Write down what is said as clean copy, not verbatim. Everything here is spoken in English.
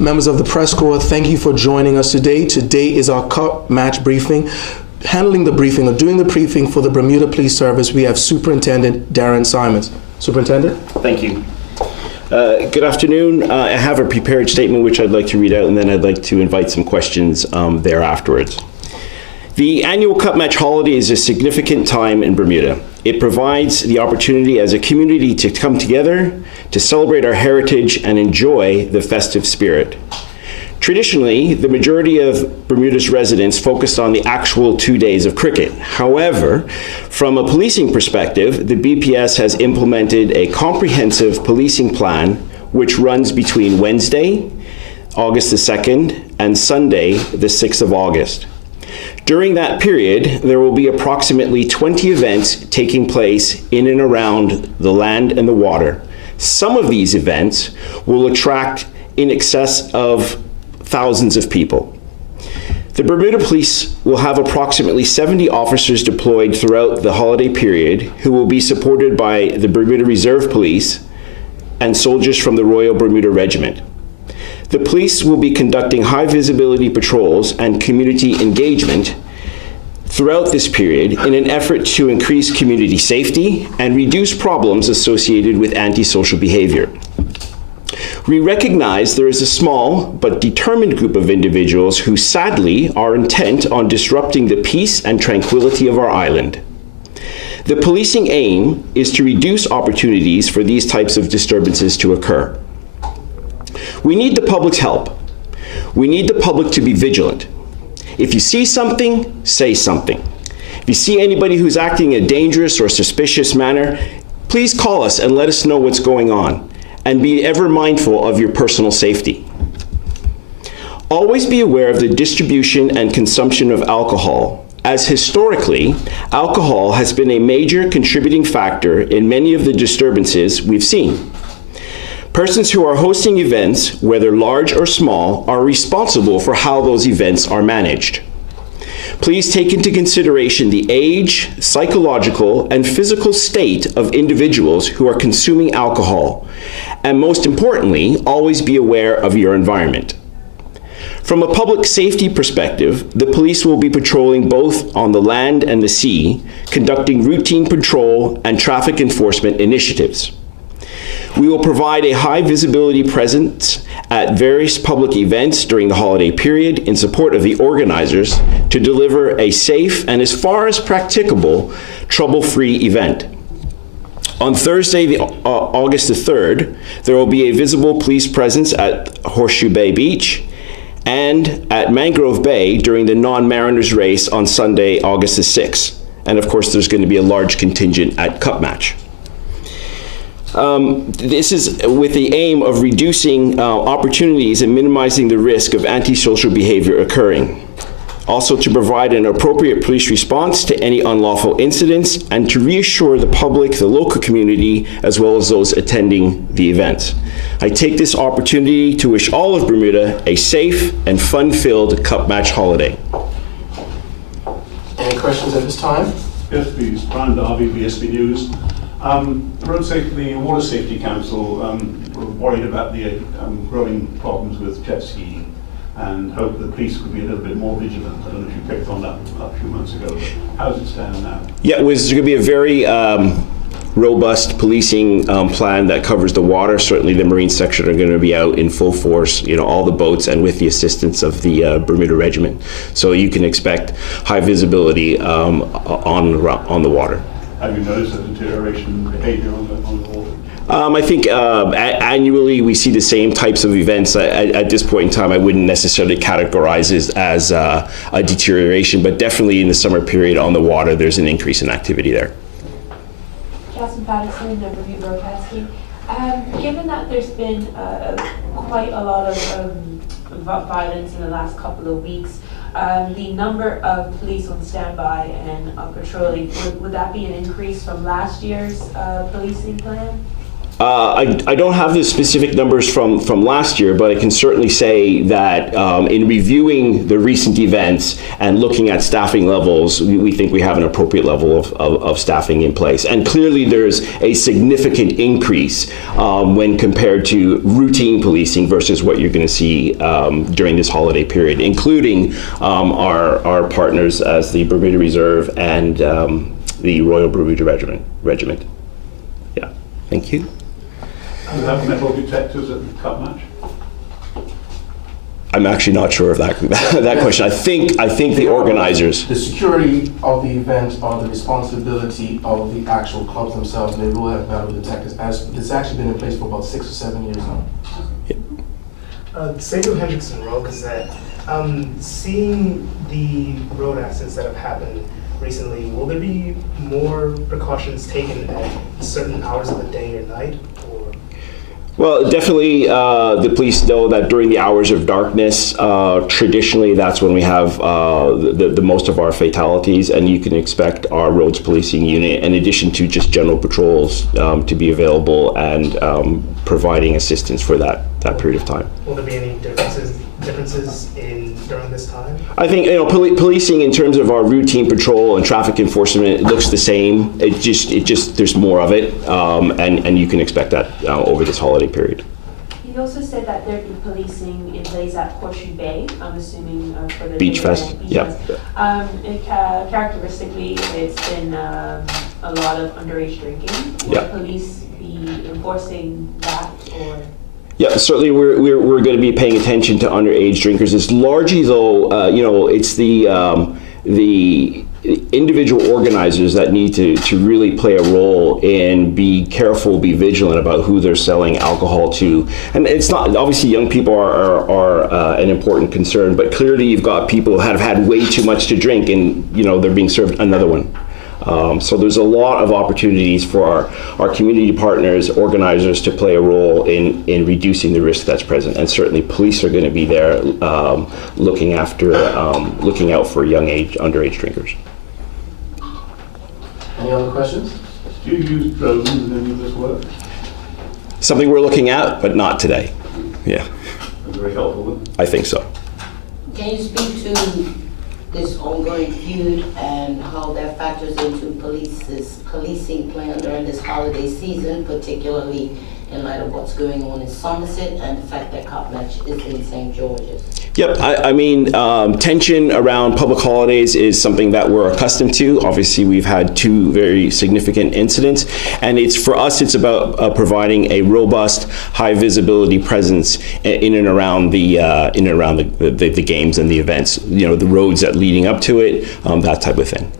Members of the press corps, thank you for joining us today. Today is our cup match briefing. Handling the briefing or doing the briefing for the Bermuda Police Service, we have Superintendent Darren Simons. Superintendent? Thank you. Good afternoon. I have a prepared statement which I'd like to read out, and then I'd like to invite some questions there afterwards. The annual Cup Match holiday is a significant time in Bermuda. It provides the opportunity as a community to come together, to celebrate our heritage and enjoy the festive spirit. Traditionally, the majority of Bermuda's residents focused on the actual 2 days of cricket. However, from a policing perspective, the BPS has implemented a comprehensive policing plan which runs between Wednesday, August the 2nd, and Sunday, the 6th of August. During that period, there will be approximately 20 events taking place in and around the land and the water. Some of these events will attract in excess of thousands of people. The Bermuda Police will have approximately 70 officers deployed throughout the holiday period who will be supported by the Bermuda Reserve Police and soldiers from the Royal Bermuda Regiment. The police will be conducting high visibility patrols and community engagement throughout this period in an effort to increase community safety and reduce problems associated with antisocial behavior. We recognize there is a small but determined group of individuals who sadly are intent on disrupting the peace and tranquility of our island. The policing aim is to reduce opportunities for these types of disturbances to occur. We need the public's help. We need the public to be vigilant. If you see something, say something. If you see anybody who's acting in a dangerous or suspicious manner, please call us and let us know what's going on, and be ever mindful of your personal safety. Always be aware of the distribution and consumption of alcohol, as historically, alcohol has been a major contributing factor in many of the disturbances we've seen. Persons who are hosting events, whether large or small, are responsible for how those events are managed. Please take into consideration the age, psychological, and physical state of individuals who are consuming alcohol, and most importantly, always be aware of your environment. From a public safety perspective, the police will be patrolling both on the land and the sea, conducting routine patrol and traffic enforcement initiatives. We will provide a high visibility presence at various public events during the holiday period in support of the organizers to deliver a safe and, as far as practicable, trouble-free event. On Thursday, August the 3rd, there will be a visible police presence at Horseshoe Bay Beach and at Mangrove Bay during the non-Mariners race on Sunday, August the 6th. And of course, there's going to be a large contingent at Cup Match. This is with the aim of reducing opportunities and minimizing the risk of antisocial behavior occurring. Also to provide an appropriate police response to any unlawful incidents and to reassure the public, the local community, as well as those attending the event. I take this opportunity to wish all of Bermuda a safe and fun-filled Cup Match holiday. Any questions at this time? Yes, please. Brian Darby, BSB News. The Water Safety Council were worried about the growing problems with jet skiing and hope the police could be a little bit more vigilant. I don't know if you picked on that a few months ago, but how does it stand now? Yeah, there's going to be a very robust policing plan that covers the water. Certainly the marine section are going to be out in full force, all the boats, and with the assistance of the Bermuda Regiment. So you can expect high visibility on the water. Have you noticed a deterioration in behavior on the water? I think annually we see the same types of events. At this point in time, I wouldn't necessarily categorize it as a deterioration, but definitely in the summer period on the water, there's an increase in activity there. Jasmine Patterson, Review Broadcasting. Given that there's been quite a lot of violence in the last couple of weeks, the number of police on standby and patrolling, would that be an increase from last year's policing plan? I don't have the specific numbers from last year, but I can certainly say that in reviewing the recent events and looking at staffing levels, we think we have an appropriate level of staffing in place. And clearly there's a significant increase when compared to routine policing versus what you're going to see during this holiday period, including our partners as the Bermuda Reserve and the Royal Bermuda Regiment. Yeah, thank you. Do you have metal detectors at the cup match? I'm actually not sure of that that question. I think the organizers. The security of the event are the responsibility of the actual clubs themselves, and they will have metal detectors. It's actually been in place for about 6 or 7 years now. Samuel Hendrickson, Royal Gazette. Seeing the road accidents that have happened recently, will there be more precautions taken at certain hours of the day or night? Or? Well, definitely the police know that during the hours of darkness, traditionally that's when we have the most of our fatalities, and you can expect our roads policing unit, in addition to just general patrols, to be available and providing assistance for that period of time. Will there be any differences during this time? I think policing in terms of our routine patrol and traffic enforcement looks the same. It just there's more of it, and you can expect that over this holiday period. You also said that there'd be policing in place at Horseshoe Bay, I'm assuming for the Beach Fest, yeah. Characteristically, it's been a lot of underage drinking. Will Yeah. police be enforcing that, or? Yeah, certainly we're going to be paying attention to underage drinkers. It's largely though, it's the individual organizers that need to really play a role and be careful, be vigilant about who they're selling alcohol to. And it's not, obviously young people are an important concern, but clearly you've got people who have had way too much to drink and, they're being served another one. So there's a lot of opportunities for our community partners, organizers to play a role in reducing the risk that's present. And certainly police are going to be there looking out for underage drinkers. Any other questions? Do you use drones in any of this work? Something we're looking at, but not today. Yeah, That's very helpful. I think so. Can you speak to this ongoing feud and how that factors into policing plan during this holiday season, particularly in light of what's going on in Somerset and the fact that Cop Match is in St. George's? Yep, I mean, tension around public holidays is something that we're accustomed to. Obviously, we've had 2 very significant incidents, and for us, it's about providing a robust, high visibility presence in and around the games and the events. The roads that leading up to it, that type of thing.